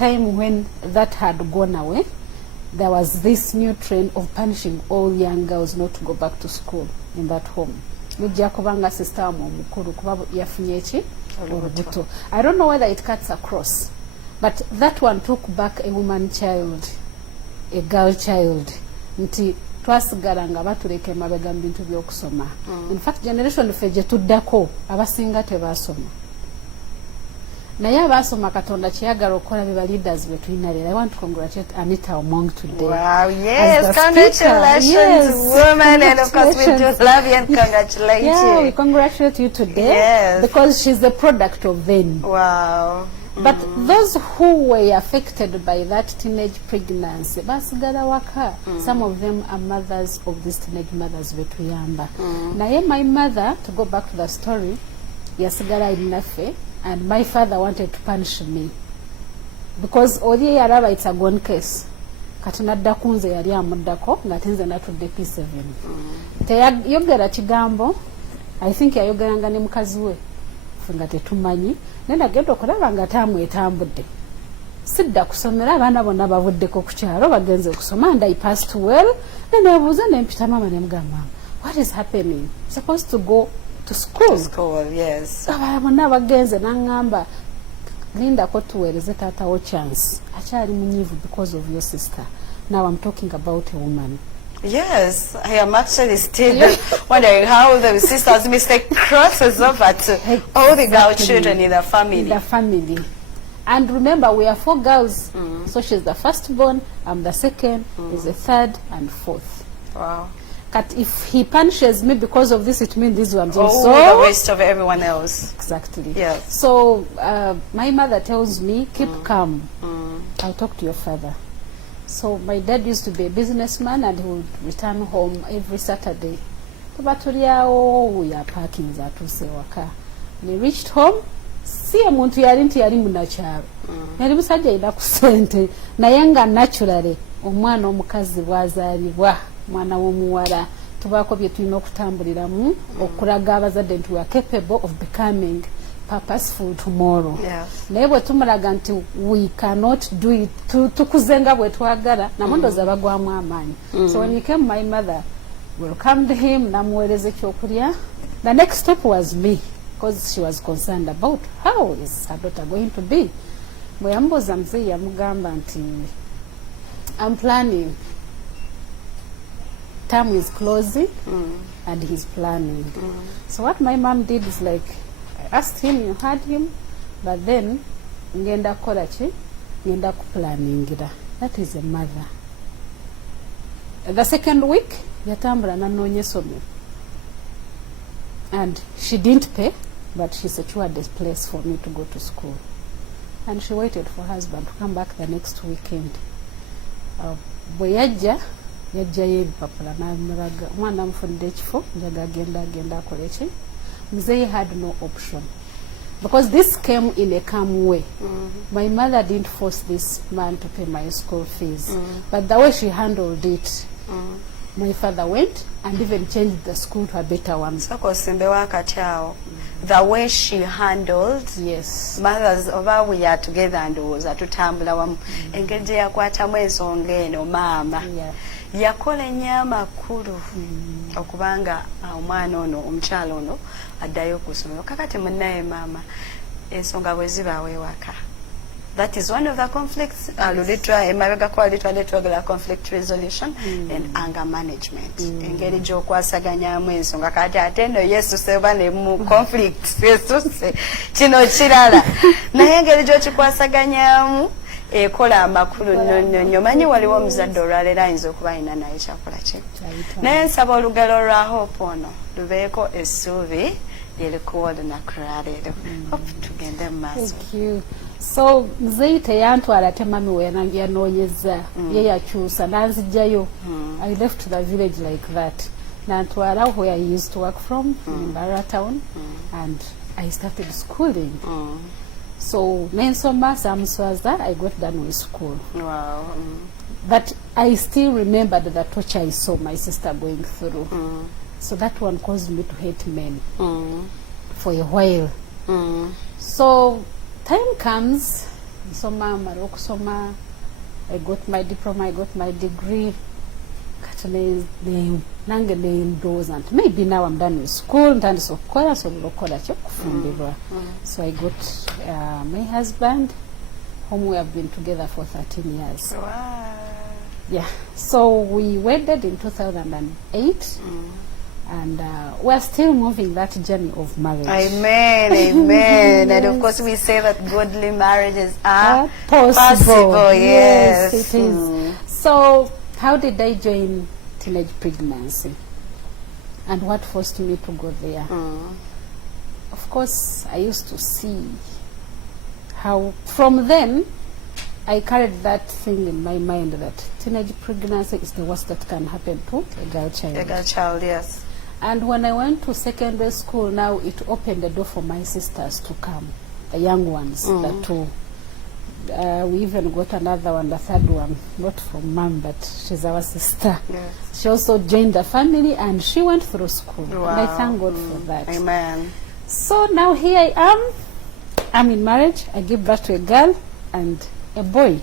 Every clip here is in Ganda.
time when that had gone away, there was this new trend of punishing all young girls not to go back to school in that home. Nijja kubanga sister wa mukuru kuba yafunye eki olubuto. I don't know whether it cuts across, but that one took back a woman child, a girl child. Nti twasigala nga batuleka emabega mu bintu by'okusoma. In fact, generation ffe gye tuddako abasinga tebasoma. Naye abasoma Katonda kyeyagala okukola be leaders be tulina leero. I want to congratulate Anita Omong today. Wow, yes, congratulations, yes, woman, and of course we do love you and congratulate you. Yeah, we congratulate you today, yes, because she's the product of then. Wow. But those who were affected by that teenage pregnancy, basigala waka. Some of them are mothers of these teenage mothers betuyamba. Naye my mother, to go back to the story, yasigala inafe, and my father wanted to punish me because oli yaraba it's a gone case. Kati nadda kunze yali amuddako ngate nze natudde P7. Teyayogera kigambo. I think yayogeranga ne mukazi we nga tetumanyi. Nenda gendo okulaba nga tamwetambudde. Sidda kusomera abaana bonna bavuddeko ku kyalo bagenze kusoma, and I passed well. Nenebuuza nempita mama ne mugamba, what is happening? Supposed to go to school. To school, yes. Abana bonna bagenze nangamba linda ko tuweereze taatawo chance. Akyali munyivu because of your sister. Now I'm talking about a woman. Yes, I am actually still wondering how the sister's mistake crosses over to all the girl children in the family. In the family. And remember, we are 4 girls. So she's the firstborn, I'm the second, is the third and fourth. Wow. But if he punishes me because of this, it means these ones also. The rest of everyone else. Exactly. Yes. So my mother tells me, keep calm. I'll talk to your father. So my dad used to be a businessman, and he would return home every Saturday. We are parking zatuse waka. We reached home. See a muntu yali nti yali munakyalo. Yali musajja ina ku ssente. Naye nga naturally omwana omukazi bwazaalibwa mwana w'omuwala tubaako bye tulina okutambuliramu okulaga abazadde nti we are capable of becoming purposeful tomorrow. Naye bwe tumulaga nti we cannot do it tukuze nga bwe twagala namundooza bagwamu amaanyi. So when he came, my mother welcomed him, namuweereza ekyokulya. The next step was me, because she was concerned about how is her daughter going to be. Bwe yambuuza muzeeyi yamugamba nti I'm planning. Term is closing and he's planning. So what my mom did is like, I asked him, you heard him, but then ngenda kola ki ngenda ku planningira. That is a mother. The second week yatambula nanoonya essomero, and she didn't pay, but she secured a place for me to go to school, and she waited for her husband to come back the next weekend. Bwe yajjayo ebipapula n'amulaga omwana amufundira ekifo njaga agenda akole ki. Muzeeyi had no option because this came in a calm way. My mother didn't force this man to pay my school fees, but the way she handled it, my father went and even changed the school to a better one. The way she handled, yes, mothers over we are together and was atutambula wamu engeri yakwatamu ensonga eno maama yakola ennyo amakulu okubanga omwana ono omukyalo ono addayo ku ssomero. Kakati munnaye maama ensonga bwe zibaawo ewaka. That is one of the conflicts. Conflict resolution and anger management. Engeri gy'okwasaganyaamu ensonga kati ate nno Yesu seba ne mu conflict Yesu se kino kirala naye engeri gy'okikwasaganyaamu ekola amakulu nnyo. Manyi waliwo omuzadde olwaleero ayinza okuba alina naye kyakola ki. Naye nsaba olugero lwa Hope ono lubeeko essuubi lyelikuwa olunaku lwaleero. Hope tugende mu maaso. Thank you. So muzeeyi teyantwala ate mami we yanoonyeza ye yakyusa nanzijjayo. I left the village like that. Nantwala where I used to work from in Barra Town, and I started schooling. So nensoma samuswaza, I got done with school. Wow. But I still remembered the torture I saw my sister going through. So that one caused me to hate men for a while. So time comes, nsoma mara okusoma, I got my diploma, I got my degree. Nange ndowooza nti maybe now I'm done with school, ntandise okukola nsobola okukola kyokufumbirwa. So I got my husband, whom we have been together for 13 years. Wow. Yeah, so we wedded in 2008, and we're still moving that journey of marriage. Amen, amen. Yes. And of course we say that godly marriages are possible. Yes, it is. So how did I join teenage pregnancy? And what forced me to go there? Of course, I used to see how, from then, I carried that thing in my mind that teenage pregnancy is the worst that can happen to a girl child. A girl child, yes. And when I went to secondary school, now it opened the door for my sisters to come, the young ones, the two. We even got another one, the third one, not from mom, but she's our sister. Yes. She also joined the family and she went through school. Wow. And I thank God for that. Amen. So now here I am. I'm in marriage. I give birth to a girl and a boy.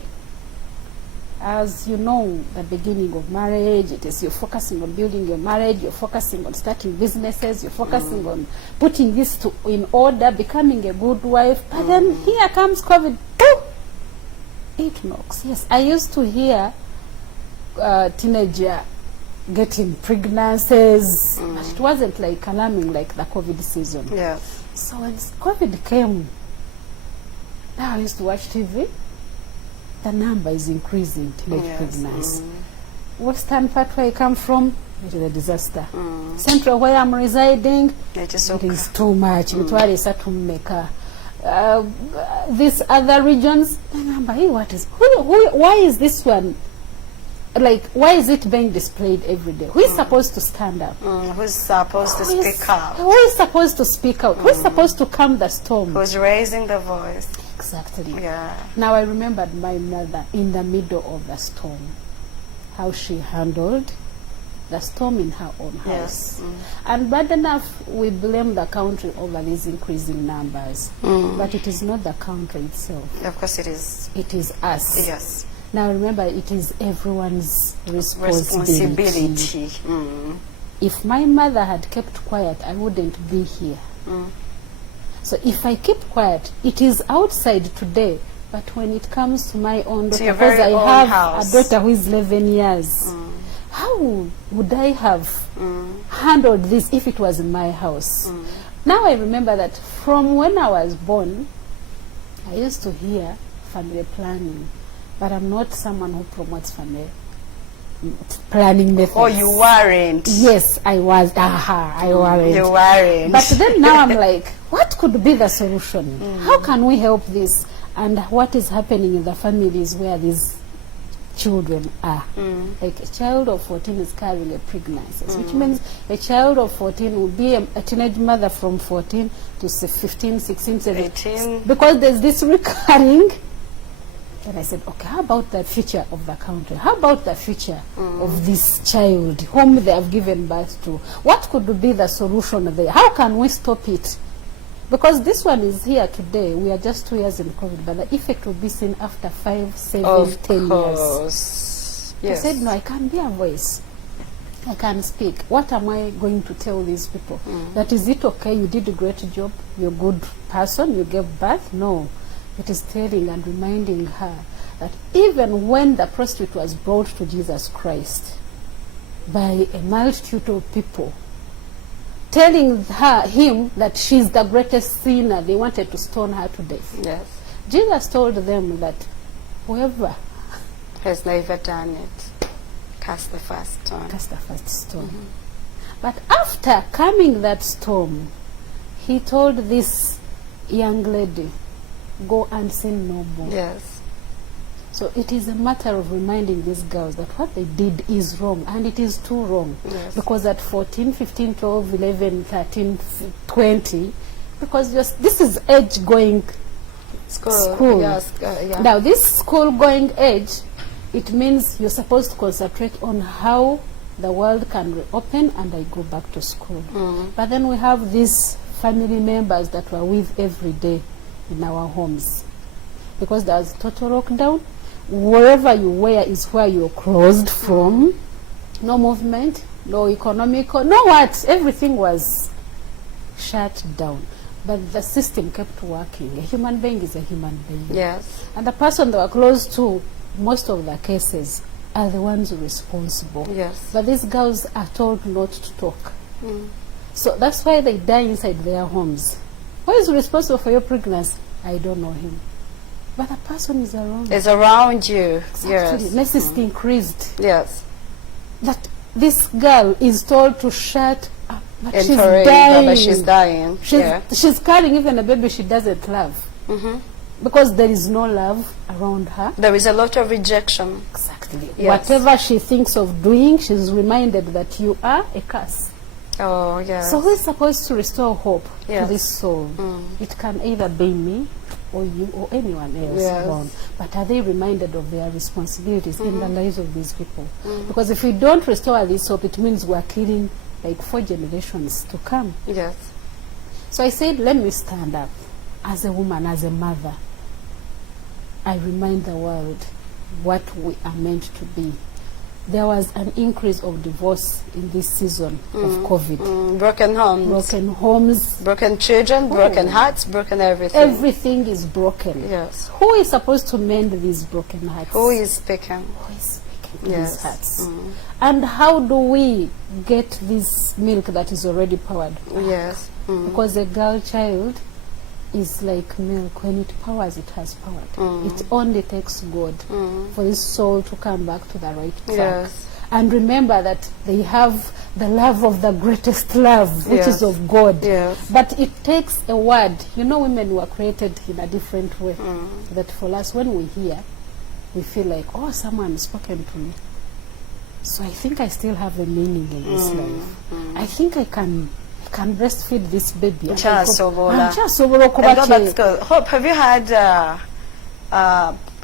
As you know, the beginning of marriage, it is you're focusing on building your marriage, you're focusing on starting businesses, you're focusing on putting this in order, becoming a good wife. But then here comes COVID. Poof! It knocks. Yes, I used to hear teenager getting pregnancies, but it wasn't like alarming like the COVID season. Yes. So when COVID came, now I used to watch TV. The number is increasing, teenage pregnancy. Western part where I come from, it is a disaster. Central where I'm residing, it is too much. These other regions, the number, why is this one? Like, why is it being displayed every day? Who is supposed to stand up? Who's supposed to speak out? Who is supposed to speak out? Who is supposed to calm the storm? Who's raising the voice? Exactly. Yeah. Now I remembered my mother in the middle of the storm, how she handled the storm in her own house. Yes. And bad enough, we blame the country over these increasing numbers, but it is not the country itself. Of course it is. It is us. Yes. Now remember, it is everyone's responsibility. If my mother had kept quiet, I wouldn't be here. So if I keep quiet, it is outside today, but when it comes to my own daughter, because I have a daughter who is 11 years, how would I have handled this if it was in my house? Now I remember that from when I was born, I used to hear family planning, but I'm not someone who promotes family planning methods. Oh, you weren't? Yes, I was. I weren't. You weren't. But then now I'm like, what could be the solution? How can we help this? And what is happening in the families where these children are? Like a child of 14 is carrying a pregnancy, which means a child of 14 will be a teenage mother from 14 to 15, 16, 17. 18. Because there's this recurring. And I said, okay, how about the future of the country? How about the future of this child whom they have given birth to? What could be the solution there? How can we stop it? Because this one is here today. We are just 2 years in COVID, but the effect will be seen after 5, 7, 10 years. Yes. I said, no, I can be a voice. I can speak. What am I going to tell these people? That is it okay, you did a great job, you're a good person, you gave birth? No. It is telling and reminding her that even when the prostitute was brought to Jesus Christ by a multitude of people, telling him that she's the greatest sinner, they wanted to stone her to death. Yes. Jesus told them that whoever has never done it, cast the first stone. Cast the first stone. But after coming that storm, he told this young lady, go and sin no more. Yes. So it is a matter of reminding these girls that what they did is wrong, and it is too wrong. Yes. Because at 14, 15, 12, 11, 13, 20, because this is age going school. Yes, yeah. Now this school going age, it means you're supposed to concentrate on how the world can reopen and I go back to school. But then we have these family members that we're with every day in our homes. because there was total lockdown. Wherever you were is where you're closed from. No movement, no economic, no what. Everything was shut down. But the system kept working. A human being is a human being. Yes. And the person they were close to, most of the cases, are the ones responsible. Yes. But these girls are told not to talk. So that's why they die inside their homes. Who is responsible for your pregnancy? I don't know him. But the person is around. It's around you. Exactly. Yes. Necessity increased. Yes. That this girl is told to shut up. But And she's for a dying. but she's dying. She's carrying even a baby she doesn't love. Because there is no love around her. There is a lot of rejection. Exactly. Yes. Whatever she thinks of doing, she's reminded that you are a curse. Oh, yes. So who is supposed to restore hope Yes. to this soul? It can either be me or you or anyone else around. But are they reminded of their responsibilities in the lives of these people? Because if we don't restore this hope, it means we're killing like 4 generations to come. Yes. So I said, let me stand up as a woman, as a mother. I remind the world what we are meant to be. There was an increase of divorce in this season of COVID. Broken homes. Broken homes. Broken children, broken hearts, broken everything. Everything is broken. Yes. Who is supposed to mend these broken hearts? Who is speaking? Who is speaking Yes. these hearts? And how do we get this milk that is already powered? Yes. Because a girl child is like milk. When it powers, it has powered. It only takes God for this soul to come back to the right track. Yes. And remember that they have the love of the greatest love, which is of God. Yes. But it takes a word. You know, women were created in a different way. That for us, when we hear, we feel like, oh, someone has spoken to me. So I think I still have a meaning in this life. I think I can breastfeed this baby. And that's good. Hope, have you had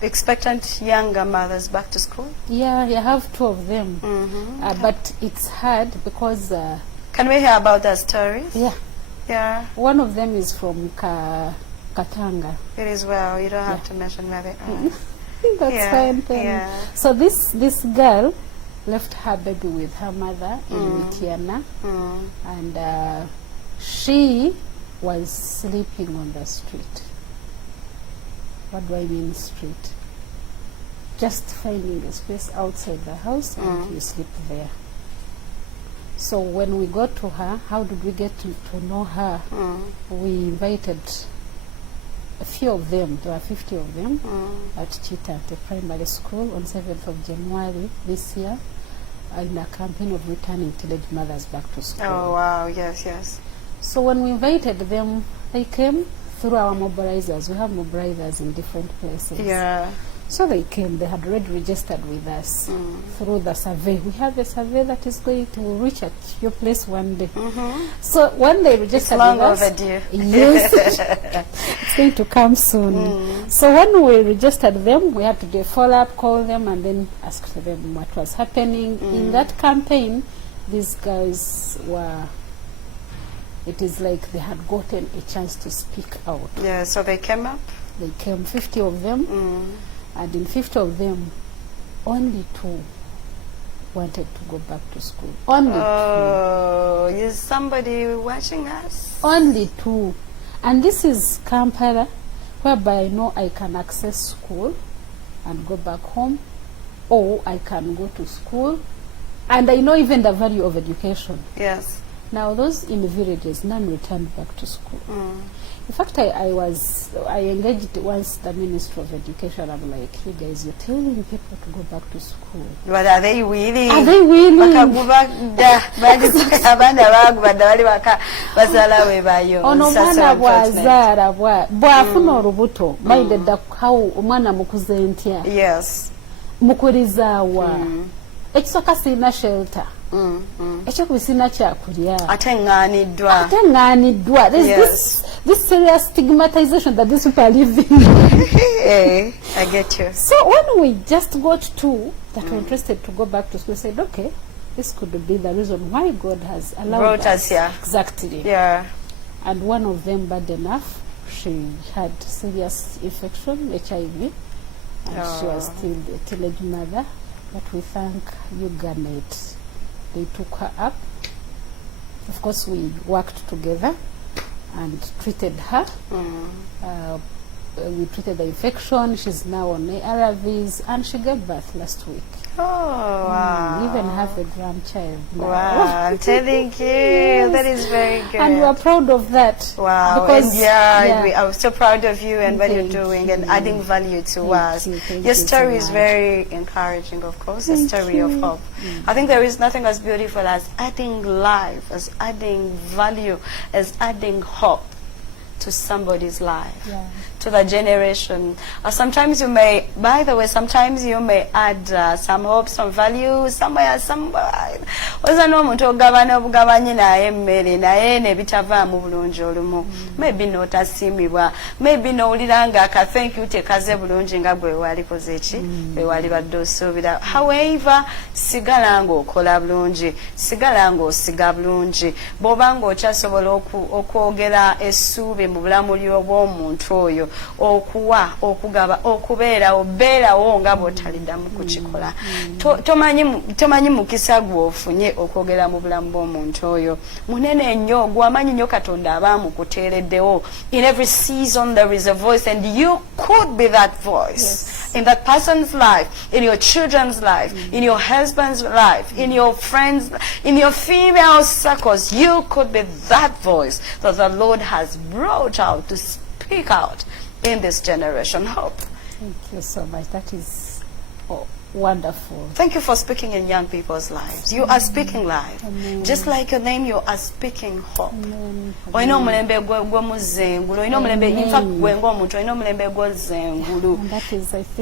expectant younger mothers back to school? Yeah, I have 2 of them. But it's hard because... Can we hear about their stories? Yeah. Yeah. One of them is from Katanga. It is well. You don't have to mention where they are. That's fine. Yeah. So this girl left her baby with her mother in Tiana, and she was sleeping on the street. What do I mean street? Just finding a space outside the house and you sleep there. So when we got to her, how did we get to know her? We invited a few of them, there were 50 of them, at Chita, the primary school, on 7th of January this year, in a campaign of returning teenage mothers back to school. Oh, wow, yes, yes. So when we invited them, they came through our mobilizers. We have mobilizers in different places. Yeah. So they came, they had already registered with us through the survey. We have a survey that is going to reach at your place one day. So when they registered It's long with us, overdue. yes, it's going to come soon. So when we registered them, we had to do a follow-up, call them, and then ask them what was happening. In that campaign, these guys were, it is like they had gotten a chance to speak out. Yeah, so they came up? They came, 50 of them. And in 50 of them, only 2 wanted to go back to school. Only 2. Oh, is somebody watching us? Only 2. And this is Kampala, whereby I know I can access school and go back home, or I can go to school. And I know even the value of education. Yes. Now, those in the villages, none returned back to school. In fact, I engaged once the Minister of Education. I'm like, you guys, you're telling people to go back to school. But are they willing? Are they willing? Ono mwana bw'azaala bw'afuna olubuto minded how omwana mukuze ntya. Yes. Mukulizaawa. Ekisooka sirina shelter. Ekyokubisina kyakulya. Ate ŋŋaaniddwa. There's this serious stigmatization that these people are living. Hey, I get you. So when we just got 2 that were interested to go back to school, we said, okay, this could be the reason why God has allowed Brought us here. Exactly. Yeah. And one of them, bad enough, she had serious infection, HIV, and she was still a teenage mother. But we thank Uganet. They took her up. Of course, we worked together and treated her. We treated the infection. She's now on ARVs, and she gave birth last week. Oh, wow. We even have a grandchild now. Wow, I'm telling you, yes. That is very good. And we are proud of that. Wow, because, and I'm so proud of you and what you're doing you. and adding value to us. Your story is very encouraging, of course, a story of hope. I think there is nothing as beautiful as adding life, as adding value, as adding hope to somebody's life, to the generation. Sometimes you may, by the way, sometimes you may add some hope, some value, somewhere. Oza n'omuntu ogabana obugabanye naye emmere naye ne bitavaamu bulungi olumu. Maybe n'otasiimibwa, maybe n'owulira nga aka thank you tekaze bulungi nga gwe walikoze ki, bwe wali badde osuubira. However, sigala ng'okola bulungi, sigala ng'osiga bulungi, bw'oba ng'okyasobola okwogera essuubi mu bulamu bw'omuntu oyo, okuwa, okugaba, okubeera, obeerawo nga bw'otaliddamu kukikola. Tomanyi mukisa gw'ofunye okwogera mu bulamu bw'omuntu oyo. Munene nnyo, gw'amanyi nnyo Katonda abaamukuteereddewo. In every season there is a voice, and you could be that voice. In that person's life, in your children's life, in your husband's life, in your friends, in your female circles, you could be that voice that the Lord has brought out to speak out in this generation. Hope. Thank you so much. That is wonderful. Thank you for speaking in young people's lives. You are speaking life. Just like your name, you are speaking hope. Oyina omulembe gw'omuzengulu, oyina omulembe, in fact gwe ng'omuntu oyina omulembe gw'ozengulu.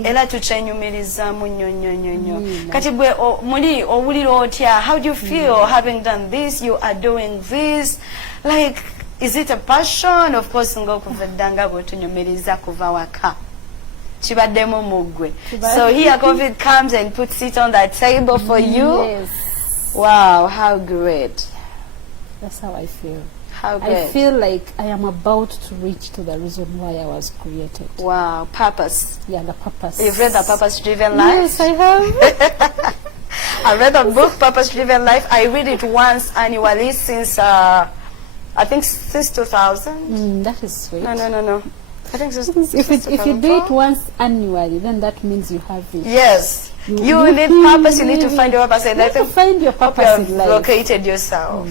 Era tukyenyumirizaamu nnyo. Kati gwe muli owulira otya? How do you feel having done this? You are doing this. Like, is it a passion? Of course, ng'okuva eddanga bw'otunyumiriza kuva waka. Chibaddemu mugwe. So here COVID comes and puts it on that table for you. Yes. Wow, how great. That's how I feel. How great. I feel like I am about to reach to the reason why I was created. Wow, purpose. Yeah, the purpose. You've read The Purpose-Driven Life? Yes, I have. I read the book Purpose-Driven Life. I read it once annually since, I think since 2000. That is sweet. No. I think so. If you do it once annually, then that means you have it. Yes. You need purpose. You need to find your purpose. You need to find your purpose in life. Located yourself.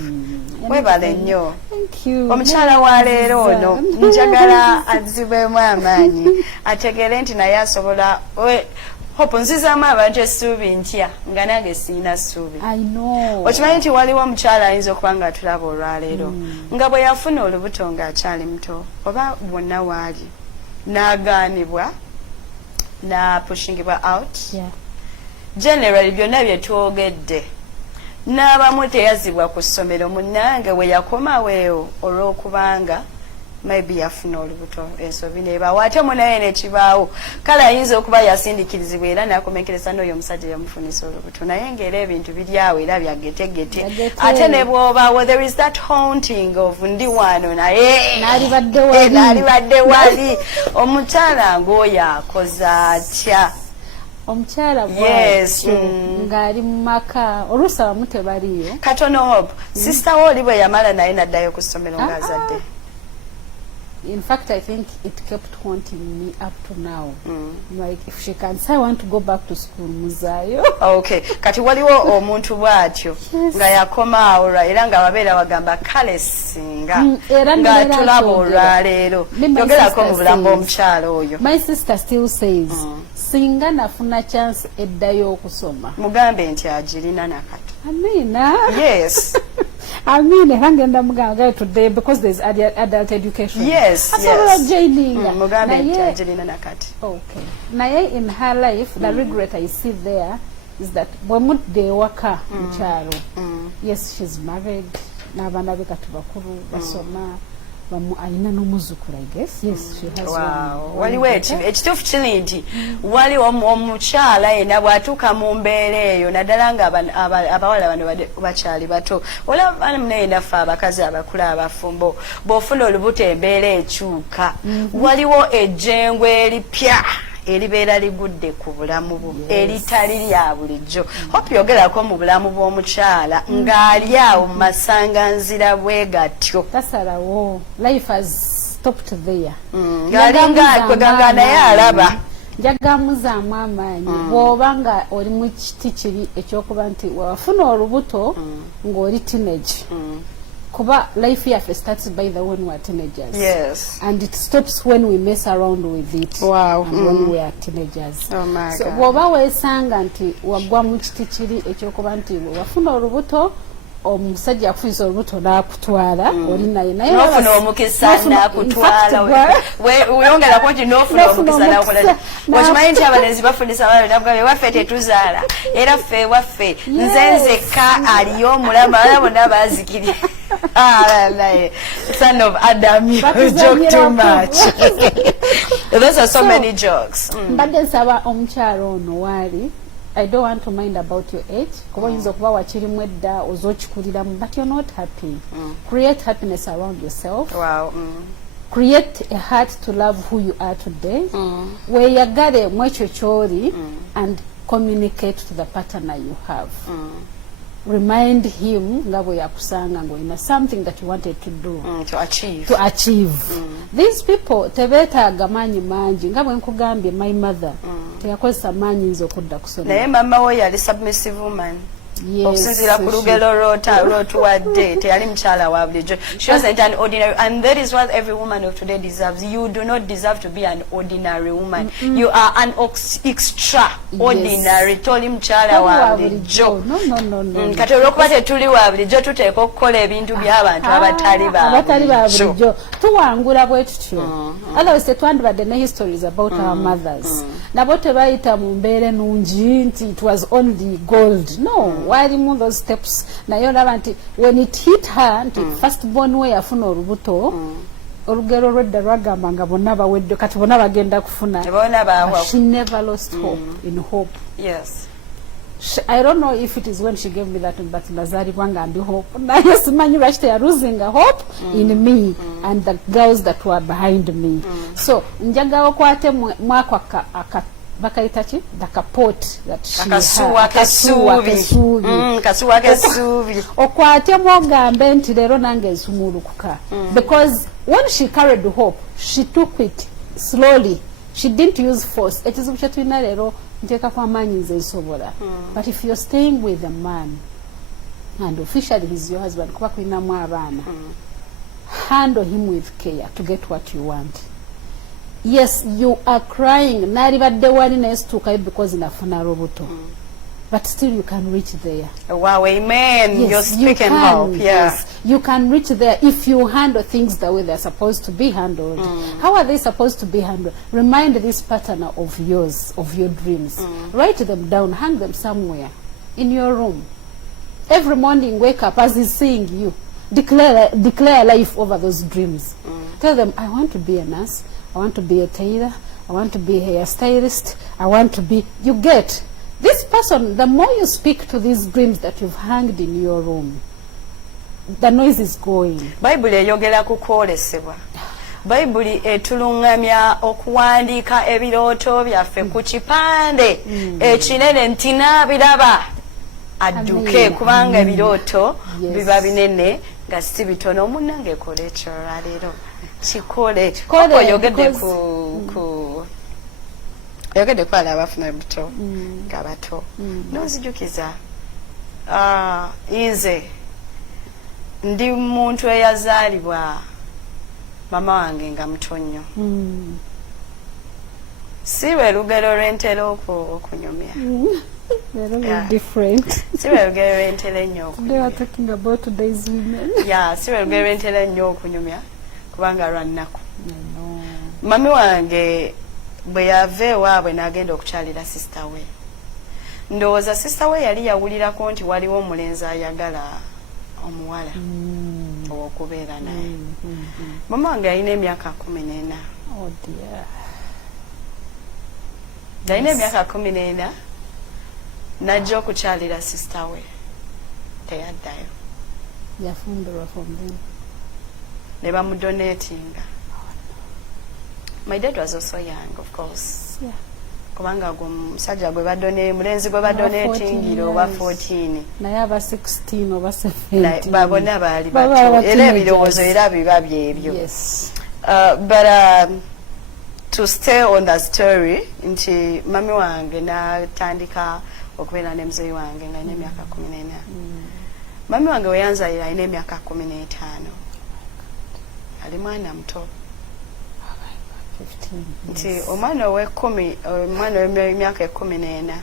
Webale nnyo. Thank you. Omukyala wa leero ono njagala azzibwemu amaanyi ategeere nti naye asobola hope nzizaamu abantu essuubi ntya nga nange sirina ssuubi. Okimanyi nti waliwo omukyala ayinza okuba nga atulaba olwaleero nga bwe yafuna olubuto ng'akyali muto oba bwonna waali n'agaanibwa n'apushingibwa out. Generally byonna bye twogedde n'abamu teyazibwa ku ssomero munnange we yakomaweewo olw'okubanga maybe yafuna olubuto ensobi neebaawo ate munaye nekibaawo kale ayinza okuba yasindikirizibwa era n'akomekereza n'oyo omusajja yamufunisa olubuto naye ng'era ebintu biri awo era byagetegete ate ne bw'obaawo there is that haunting of ndi wano naye n'alibadde wali omukyala ng'oyo akoza atya omukyala bw'atyo ng'ali mu maka oluusi abamu tebaliyo katono hope sister wo oli bwe yamala naye n'addayo ku ssomero ng'azadde. In fact, I think it kept haunting me up to now. Like, if she can say, I want to go back to school, muzayo. Okay. Kati waliwo omuntu bw'atyo nga yakoma awo era nga babeera bagamba kale singa nga tulaba olwaleero yogerako mu bulamu bw'omukyala oyo. My sister still says, singa nafuna chance eddayo okusoma. Mugambe nti agirina nakati. Amina. Yes. I mean, hangenda muganga today because there's adult education. Yes. Okay. Naye in her life, the regret I see there is that bwemudde waka mukyalo. Yes, she's married. N'abaana be kati bakulu basoma. alina n'omuzukulu, I guess. Yes, she has one. Waliwo ekituufu kiri nti wali omukyala yenna bw'atuuka mu mbeera eyo naddala nga abawala bano bakyali bato olaba naye naffe abakazi abakulu abafumbo bw'ofuna olubuto embeera ekyuka waliwo ejjengwe eripya eribeera ligudde ku bulamu bwo eritali lya bulijjo. Hope yogerako mu bulamu bw'omukyala ng'ali awo mu masanganzira bwe gatyo. Tasalawo, life has stopped there. Ng'alinga naye alaba. Njagamuzaamu amaanyi bw'oba nga oli mu kiti kiri ekyokuba nti wafuna olubuto ng'oli teenage. Kuba life yaffe starts by the when we are teenagers. Yes. And it stops when we mess around with it. Wow. And when we are teenagers. Oh my so, God. bw'oba weesanga nti wagwa mu kiti kiri ekyokuba nti wafuna olubuto omusajja akufunisa olubuto n'akutwala oli naye n'ofuna omukisa n'akutwala weyongerako nti n'ofuna omukisa n'akola okimanyi nti abalenzi bafunisa abaana nabugabe waffe tetuzaala era ffe waffe nze nzekka aliyo omulamu abana bonna baazikirye naye son of Adam you joke too much. Those are so many jokes. Mbadde nsaba omukyala ono waali I don't want to mind about your age. Kuba oyinza okuba wakirimu edda oz'okikuliramu but you're not happy. Create happiness around yourself. Wow. Create a heart to love who you are today. Weeyagale mu ekyo ky'oli and communicate to the partner you have. Remind him nga bwe yakusanga ng'olina something that you wanted to do. To achieve. These people tebeetaaga maanyi mangi nga bwe nkugambye my mother teyakozesa maanyi nze okudda kusoma. Naye mama we yali submissive woman. Okusinziira ku lugero lw'otuwadde teyali mukyala wa bulijjo. She wasn't an ordinary, and that is what every woman of today deserves. You do not deserve to be an ordinary woman. You are an extraordinary. Toli mukyala wa bulijjo. No. Kati olw'okuba tetuli wa bulijjo tuteekwa okukola ebintu by'abantu abatali ba bulijjo. Tuwangula bwe tutyo. Otherwise tetwandibadde ne histories about our mothers. Nabo tebayita mu mbeera ennungi nti it was only gold. No. Walimu those steps naye olaba nti when it hit her nti first born we yafuna olubuto olugero lwedda lwagamba nga bonna bawedde kati bonna bagenda kufuna. She never lost hope in hope. Yes. I don't know if it is when she gave me that but nazalibwa nga ndi hope naye simanyi lwaki teya losing hope in me and the girls that were behind me. So njagala okwate mwako bakayita ki the kapot that she kasuwa kesuubi okwatemu ogambe nti leero nange nsumulukuka because when she carried hope she took it slowly, she didn't use force. Ekizibu kye tulina leero nteekako amaanyi nze nsobola but if you're staying with a man and officially he's your husband kuba kulinamu abaana handle him with care to get what you want. Yes, you are crying. Naribadde wali nestuka because nafuna roboto. But still you can reach there. Wow, amen. Yes, you're speaking hope. Yeah. Yes, you can reach there if you handle things the way they're supposed to be handled. How are they supposed to be handled? Remind this partner of yours, of your dreams. Write them down, hang them somewhere in your room. Every morning wake up as he's seeing you. Declare life over those dreams. Tell them, I want to be a nurse. I want to be a tailor. I want to be a hairstylist. I want to be... You get this person, the more you speak to these dreams that you've hanged in your room, the noise is going. Bible eyogera ku kwolesebwa. Bible etulungamya okuwandiika ebirooto byaffe ku kipande ekinene nti n'abiraba adduke kubanga ebirooto biba binene nga si bitono. Munnange kola ekyo olwaleero. Kikole oyogedde oyogedde ku baana abafuna ebuto nga bato n'onzijukiza nze ndi muntu eyazaalibwa mama wange nga muto nnyo si lwe lugero lw'entera okunyumya si lwe lugero lw'entera ennyo okunyumya si lwe lugero lw'entera ennyo okunyumya kubanga lwannaku mami wange bwe yava ewaabwe n'agenda okukyalira sisita we. Ndowooza sisita we yali yawulirako nti waliwo omulenzi ayagala omuwala owokubeera naye. Mama wange alina emyaka 14. Oh dear. Alina emyaka 14 najja okukyalira sister we teyaddayo. Yafumbirwa from them. Ne bamudonatinga. My dad was also young, of course. Yeah. Kubanga musajja gwe badone mulenzi gwe badonatingira oba 14. Naye aba 16 oba 17. Babona baali bato. Era ebirowoozo era biba byebyo. Yes. But to stay on the story, nti mami wange natandika okubeera ne muzeeyi wange nga alina emyaka 14. Mami wange we yanzalira alina emyaka 15. Ali mwana muto. Nti omwana ow'ekkumi, omwana w'emyaka 14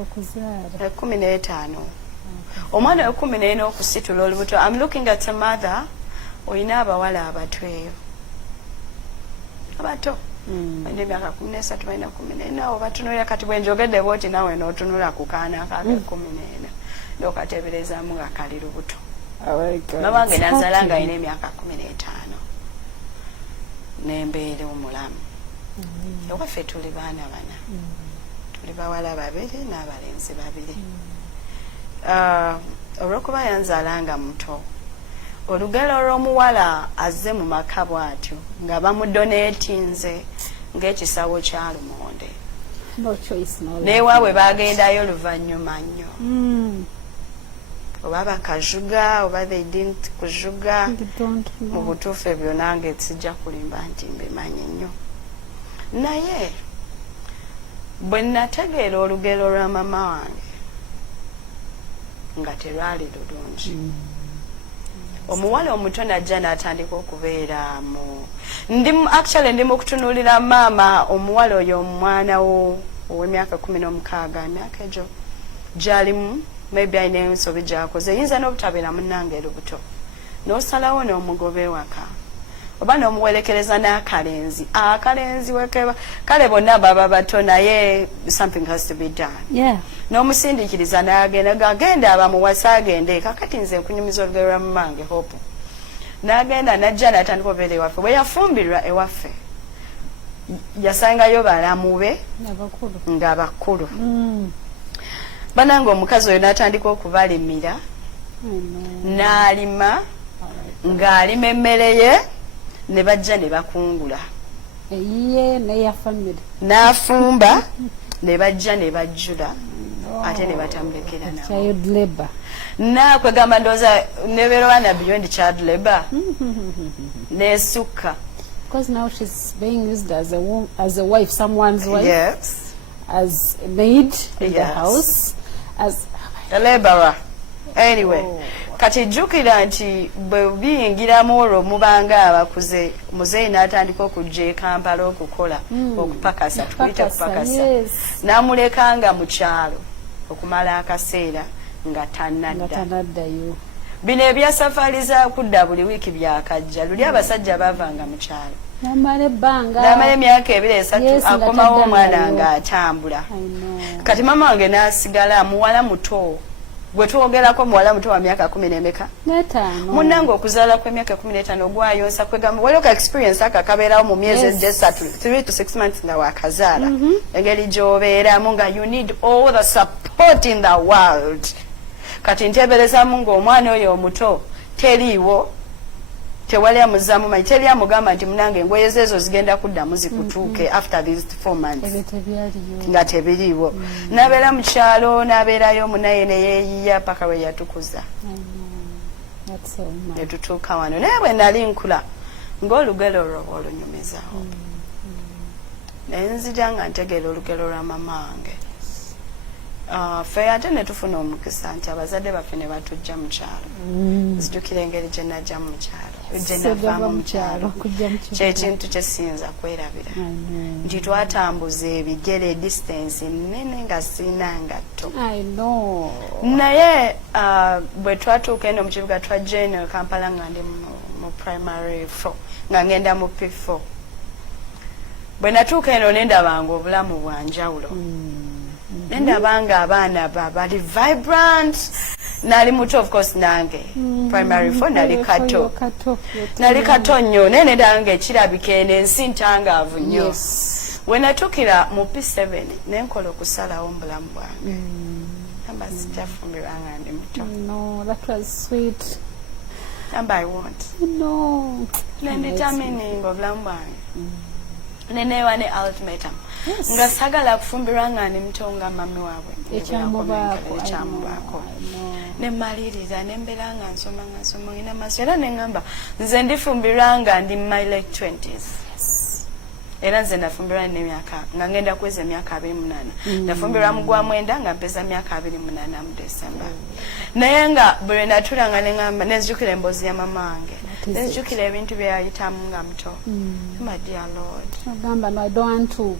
okuzaala 15. Omwana w'14 okusitula olubuto. I'm looking at a mother oyina abawala abatweyo abato ende emyaka 13 balina 14 obatunulira kati bwe njogedde bwoti nawe n'otunula ku kaana kake 14 n'okateeberezaamu nga kali lubuto. Mama wange nazaala nga alina emyaka 15 n'embeera omulamu. Ewaffe tuli baana bana, tuli bawala 2 n'abalenzi 2. Olw'okuba yanzaala nga muto, olugero lw'omuwala azze mu maka bw'atyo nga bamudonatinze ng'ekisawo kya lumonde. N'ewaabwe bagendayo luvannyuma nnyo. Oba bakajuga oba they didn't kujuga. Mu butuufu ebyo nange sijja kulimba nti mbimanyi nnyo. Naye bwe nategeera olugero lwa mama wange nga terwali lulungi. Omuwala omuto najja n'atandika okubeera actually ndi mu kutunuulira maama omuwala oyo omwana wo ow'emyaka 16 emyaka egyo gy'alimu maybe alina ensobi gy'akoze eyinza n'obutabeera munnange lubuto n'osalawo n'omugoba ewaka oba n'omuwerekereza n'akalenzi akalenzi wekeba kale bonna baba bato naye something has to be done. N'omusindiikiriza n'agenda abamuwasa agende kakati nze nkunyumiza olugero lwa mamange Hope n'agenda n'ajja n'atandika obeera ewaffe bwe yafumbirwa ewaffe yasangayo balamu be nga bakulu. Bananga omukazi oyo n'atandika okubalimira n'alima ng'alima emmere ye ne bajja ne bakungula n'afumba ne bajja ne bajjula ate ne batambulekera nabo nakwegamba ndowooza nebeerwana beyond child labor n'esukka. Because now she's being used as a wife, someone's wife. Yes. As a maid in the house, as a laborer. Anyway, kati jjukira nti bwe biyingiramu olwo mubanga abakuze muzeeyi n'atandika okujja e Kampala okukola okupakasa tukuyite kupakasa n'amulekanga mu kyalo okumala akaseera nga tannaddayo. Bino ebyasafari za kudda buli wiiki byakajja luli abasajja bavanga mu kyalo n'amala emyaka 2-3 akomawo omwana ng'atambula. Kati mama wange n'asigala muwala muto gwe twogerako muwala muto wa myaka 10 munnange okuzaala kw'emyaka 15 ogwayonsa kwegamba waliwo ka experience akakabeerawo mu myezi 3 to 6 months nga wakazaala engeri gy'obeeramu nga you need all the support in the world. Kati nteeberezaamu ng'omwana oyo omuto teriiwo tewali amuzaamu manyi teri amugamba nti munange engoye zeezo zigenda kuddamu zikutuuke after these 4 months nga tebiriiwo. N'abeera mu kyalo n'abeerayo munaye ne yeeyiya paka we yatukuza ne tutuuka wano. Naye bwe nali nkula ng'olugero olwo olunyumizawo naye nzija nga ntegeera olugero lwa mama wange. Ffe ate ne tufuna omukisa nti abazadde baffe ne batujja mu kyalo. Nzijukira engeri gye najja mu kyalo gye navaamu mu kyalo kyekintu kye siyinza kwerabira nti twatambuza ebigere distance nnene nga sirina ngatto. Naye bwe twatuuka eno mu kibuga twajja eno Kampala nga ndi mu primary 4 nga ngenda mu P4 bwe natuuka eno nendabanga obulamu bwa njawulo. Nendabanga abaana bali vibrant nali muto of course nange primary 4 nali kato nali kato nnyo nene dange kirabika ensi ntangaavu nnyo wenatukira mu P7 nenkola okusalawo mbulamu bwange amba sijafumbiranga ndi muto. No, that was sweet. And I want. No. Then determining obulamu bwange nene wane ultimatum nga sagala kufumbiranga ndi muto nga mami waabwe ekyamubako nemaliriza nemberanga nsoma ngina maso era neŋŋamba nze ndifumbiranga ndi my late 20s. Era nze nafumbirwa n'emyaka nga ngenda kweza emyaka 28 nafumbirwa mu gwa mwenda nga mpeza emyaka 28 mu December. Naye nga bwe natulanga neŋŋamba nenzijukira emboozi ya mama wange nenzijukira ebintu bye yayitamu nga muto. My dear Lord, no, I don't want to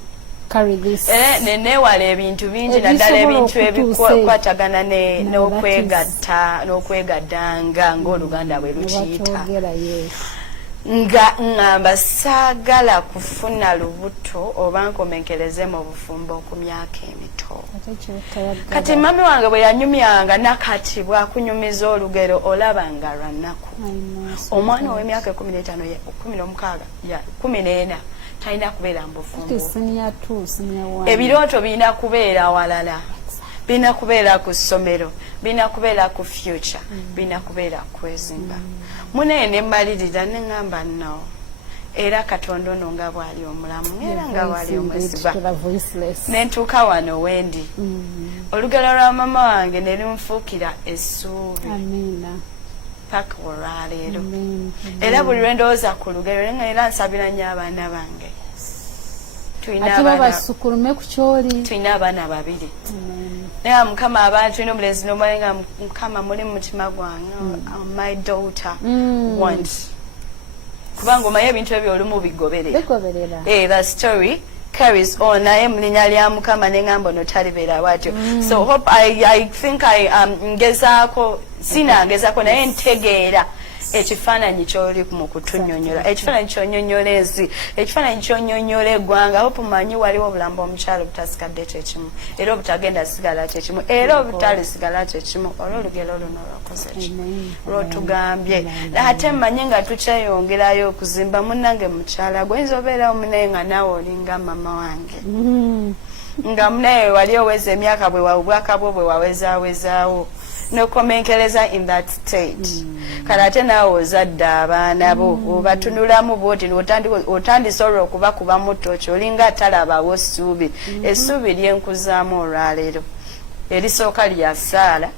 carry this. Neneewala ebintu bingi naddala ebintu ebikwatagana n'okwegaddanga ng'Oluganda bwe lukiyita. Nga ngamba saagala kufuna lubuto oba nkomenkereze mu bufumbo ku myaka emito. Kati mami wange bwe yanyumyanga nakati bwakunyumiza olugero olaba nga lwannaku. Omwana ow'emyaka 15 14 talina kubeera mu bufumbo. Ebirooto birina kubeera walala. Bina kubeera ku ssomero, bina kubeera ku future, bina kubeera kwezimba. Munene mmalirira neŋŋamba no. Era Katonda ono nga bw'ali omulamu era nga bw'ali omwesiba. Nentuuka wano wendi. Olugero lwa mama wange ne lunfuukira essuubi. Paka olwaleero. Era buli lwe ndowooza ku lugero era nsabira nnyo abaana bange. Tulina abaana babiri. Naye Mukama abantu ino omulenzi n'omulenga Mukama muli mu mutima gwange. My daughter wants. Kubanga omanyi ebintu ebyo olumu bigoberera. The story carries on. Naye mu linnya lya Mukama neŋŋamba ono talibeera bw'atyo. So hope I think ngezaako sinangezaako naye ntegeera ekifaananyi ky'oli mu kutunnyonnyola, ekifaananyi ky'onnyonnyola ensi, ekifaananyi ky'onnyonnyola eggwanga. Hope manyi waliwo obulambo omukyalo obutasikadde kyekimu era obutagenda sigala kyekimu era obutalisigala kyekimu olw'olugero luno lwakoze ki lwotugambye. Ate mmanyi nga tukyeyongerayo okuzimba munnange mukyala gwenza obeerawo munaye nga naawe olinga mama wange nga munaye wali oweza emyaka obwaka bwo bwe wawezaawezaawo nokomenkereza in that state. Kale ate naawe ozadde abaana bo obatunulamu bwoti otandisobola okubakuba muto kyo olinga talabawo essuubi. Essuubi lyenkuzaamu olwaleero erisooka lya ssaala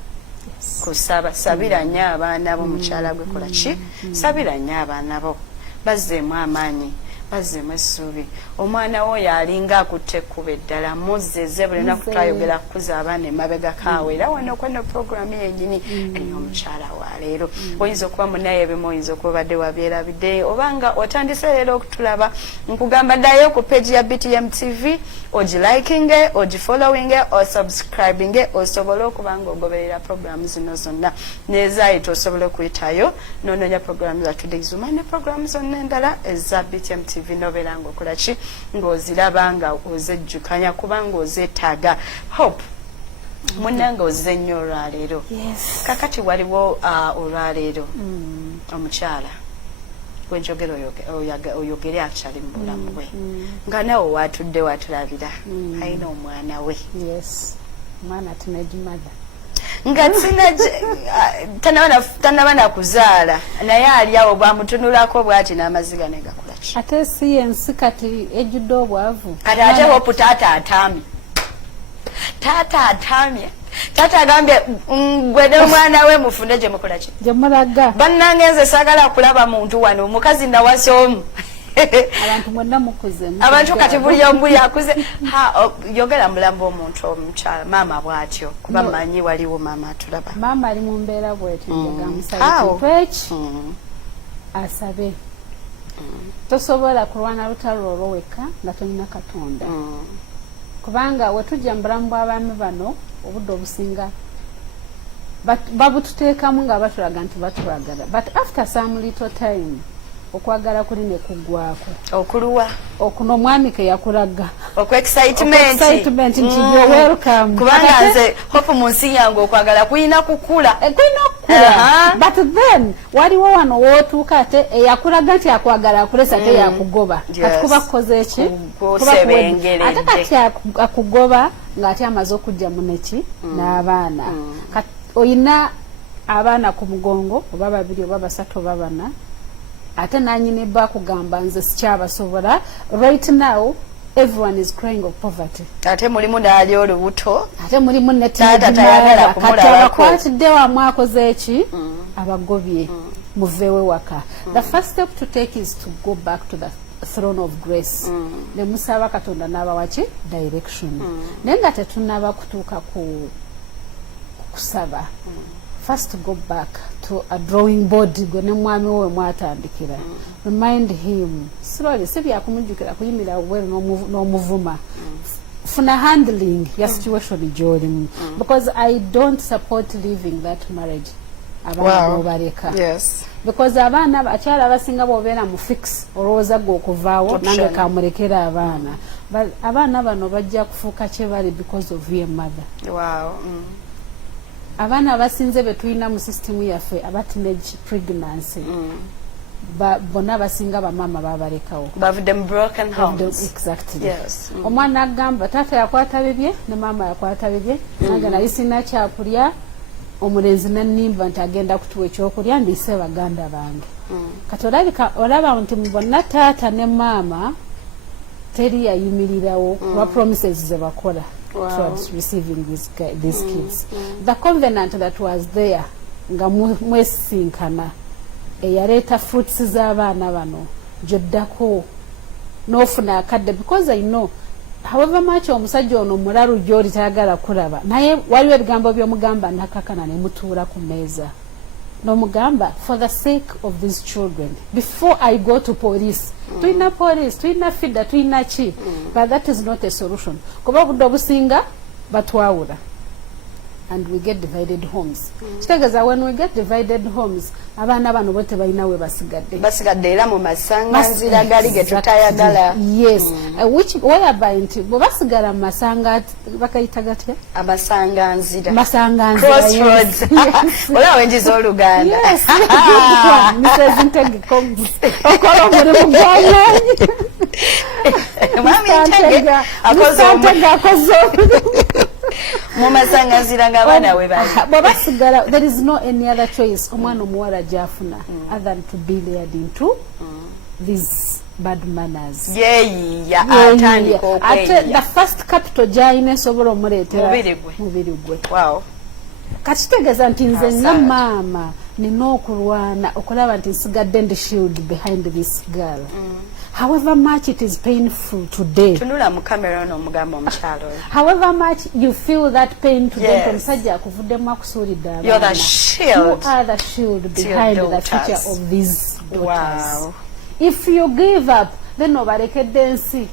kusaba. Sabira nnyo abaana bo mukyala gwe kola ki? Sabira nnyo abaana bo bazzeemu amaanyi bazzeemu essuubi. Omwana wo yalinga akutte ekkuba eddala muzzeze buli lunaku twayogera kukuza abaana emabega kaawe era wano kweno puroguramu yennyini ey'omukyala wa leero. Oyinza okuba munaye ebimu oyinza okuba obadde wabyerabidde obanga otandise leero okutulaba nkugamba ddayo ku page ya BTM TV ogilikinge ogifollowinge osubscribinge osobole okuba ng'ogoberera puroguramu zino zonna nezaayita osobole okuyitayo n'onoonya puroguramu za Today Zuma ne puroguramu zonna endala eza BTM TV n'obeera ng'okola ki ng'oziraba nga ozejjukanya kubanga ozeetaaga. Hope munnange ozze nnyo olwaleero. Kakati waliwo olwaleero omukyala gwenjogera oyogere akyali mu bulamu bwe nga nawe watudde watulabira alina omwana we mwana tunagimada nga tanaba nakuzaala naye ali awo bwamutunulako bw'ati n'amaziga ne gakola ki. Ate si yensi kati ejjudde obwavu. Kati ate hopu taata atamye. Taata atamye. Taata agambye gwe n'omwana we mufune gye mukola ki? Gye mulaga. Bannange nze saagala kulaba muntu wano omukazi nawasa omu. Abantu mwonna mukuze. Abantu kati buli omu yakuze. Yogera mulambo omuntu omukyala maama bw'atyo kuba mmanyi waliwo maama atulaba. Maama ali mu mbeera bw'etyo gamusaba eki asabe. Tosobola kulwana lutalo olwo wekka nga tolina Katonda. Kubanga wetujja mu bulamu bw'abaami bano obudde obusinga babututeekamu nga batulaga nti batulagala, but after some little time okwagala kuli ne kugwako okuluwa okuno omwami ke yakulaga excitement nti you're welcome kubanga nze hope mu nsi yange okwagala kuyina kukula but then waliwo wano wootuuka ate eyakulaga nti akwagala akulesa te yakugoba kati kuba kukoze eki ate kati akugoba ng'ate amaze okujja muneki n'abaana oyina abaana ku mugongo oba babiri oba basatu oba bana ate nanyini bakugamba nze sikyabasobola right now everyone is crying of poverty ate mulimu n'ali olubuto ate mulimu netayagala kumulabako akwatidde wamu akoze eki abagobye muveewe waka the first step to take is to go back to the throne of grace ne musaba katonda n'abawaki direction naye nga tetunaba kutuuka ku kusaba first go back to a drawing board gwe ne mwami we mwatandikira remind him slowly si byakumujjukira kuyimira we n'omuvuma funa handling ya situation gy'olimu because I don't support leaving that marriage abaana bobaleka because abaana abakyala abasinga bwobeera mu fix olowooza gwe okuvaawo nange kamulekera abaana abaana bano bajja kufuuka kye bali because of your mother abaana abasinze betulina mu system yaffe aba teenage pregnancy bonna abasinga bamama babalekawo exactly omwana agamba taata yakwata bibye ne maama yakwata bibye nange nali sina kyakulya omulenzi nanimba nti agenda kutuwa ekyokulya ndiise baganda bange kati olaba nti bonna taata ne maama teri yayimirirawo lwa promises ze bakola towards receiving these kids the covenant that was there nga mwesinkana eyaleeta fruits z'abaana bano gyoddako n'ofuna akadde because I know however much omusajja ono mulalu gy'oli tayagala kulaba naye waliwo ebigambo by'omugamba nakakana ne mutuula ku meeza n'omugamba for the sake of these children before I go to police tulina police tulina fida tulina ki but that is not a solution kuba obudde obusinga batwawula and we get divided homes kitegeeza when we get divided homes abaana bano bo tebalina we basigadde era mu masanganzira gali ge tutayagala yes which whereby nti bwe basigala mu masanga bakayita gatya amasanganzira crossroads olaba wenjiza oluganda Mrs. Ntege okola omulimu gw'amaanyi Mami Ntege akoze mumasanganzira ng'abaana we bali babasigala there is no any other choice omwana omuwala gyafuna other than to be laid into these bad manners atandika okweya the first capital gyalina esobola omuleetera mubiri gwe kakitegeeza nti nze nga maama nina okulwana okulaba nti nsigadde ndi shield behind this girl however much it is painful today tunula mu kamera n'omugamba omukyalo however much you feel that pain today omusajja akuvuddemu akusuulidde abaana you are the shield behind the future of these daughters if you give up then obalekedde ensi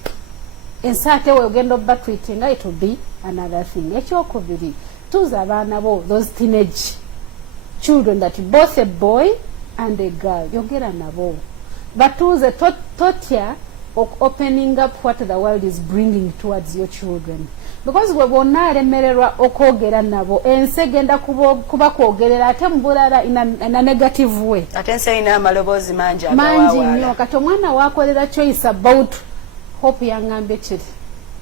ate weogenda obatwitinga it will be another thing ekyokubiri tuuza abaana bo those teenage children that both a boy and a girl yogera nabo batuuze totya opening up what the world is bringing towards your children because we bonna alemererwa okwogera nabo ensi egenda kuba kwogerera ate mubulala in a negative way ate ensi erina amaloboozi mangi nnyo kati omwana wakolera choice about hope yangambye kiri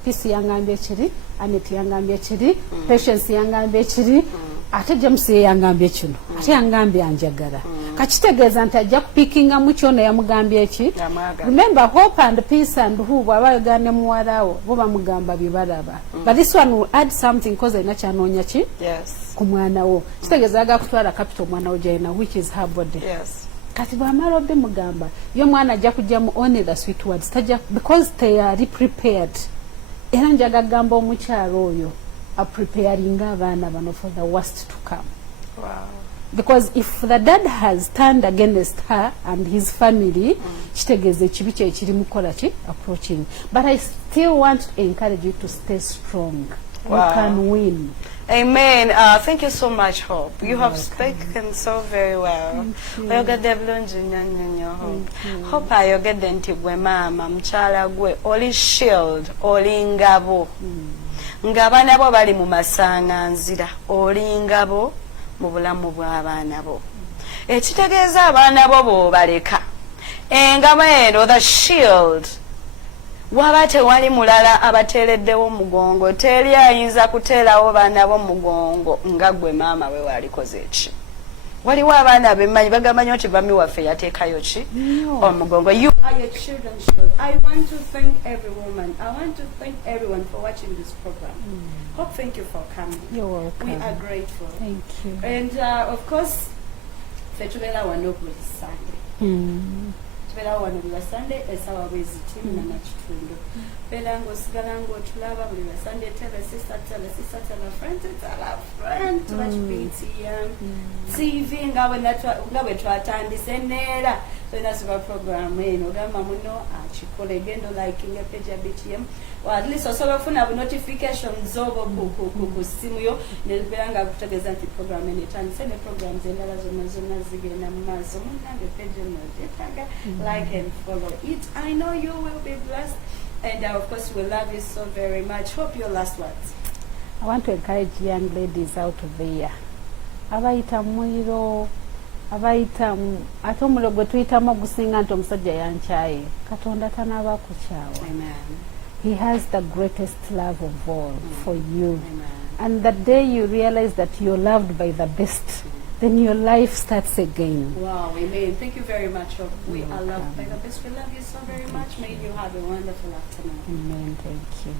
peace yangambye kiri anet yangambye kiri patience yangambye kiri ate James yangambye kino ate yangambye anjagala kakitegeeza nti ajja kupikinga mu kyo yamugambye eki remember hope and peace and who bw'abayoga ne muwalawo bo bamugamba bye balaba but this one will add something because alina kyanoonya ki ku mwana wo kitegeeza aga kutwala capital mwana wo gyalina which is her body kati bw'amala obimugamba ye mwana ajja kujjamu only the sweet words because they are prepared era njaga gamba omukyalo oyo preparing abaana bano for the worst to come because if the dad has turned against her and his family kitegeeza ekibi kye kiri mukola ki approaching but I still want to encourage you to stay strong you can win Amen. Thank you so much, Hope. You have spoken so very well. Oyogedde bulungi nnyo Hope. Hope ayogedde nti gwe maama mukyala gwe oli shield, oli ngabo. Ng'abaana bo bali mu masaŋŋanzira, oli ngabo mu bulamu bw'abaana bo. Ekitegeeza abaana bo bw'obaleka, engabo eno, the shield, waba tewali mulala abateereddewo mugongo, teri ayinza kuteerawo baana bo mugongo nga gwe maama we walikoze eki. Waliwo abaana bemanyi bagamanyi nti bami waffe yateekayo ki omugongo. You are your children's shield. I want to thank every woman. I want to thank everyone for watching this program. Hope, thank you for coming. You're welcome. We are grateful. Thank you. And of course, fetubeera wano buli Sunday. Tubeera wano buli Sunday esawa bweziti na kitundu. Beera ng'osigala ng'otulaba buli Sunday. Tell a sister, tell a sister, tell a friend, tell a friend to watch BTM TV nga bwe twatandise neera tulina siba program eno ogamba muno akikola egenda liking page ya BTM or at least osobola okufuna bu notifications obo ku simu yo nebeera nga kutegeeza nti program eno etandise ne programs endala zonna zigenda mu maaso munnange page eno gyetaaga like and follow it. I know you will be blessed. And of course, we love you so very much. Hope your last words. I want to encourage young ladies out there. Abayita mwiro, abayita ate omuliro gwe tuyitamu ogusinga nti omusajja yankyaye. Katonda tanaaba kukyawa. Amen. He has the greatest love of all for you. Amen. And the day you realize that you're loved by the best, then your life starts again. Wow, amen. Thank you very much. We are loved by the best. We love you so very much. May you have a wonderful afternoon. Amen. Thank you.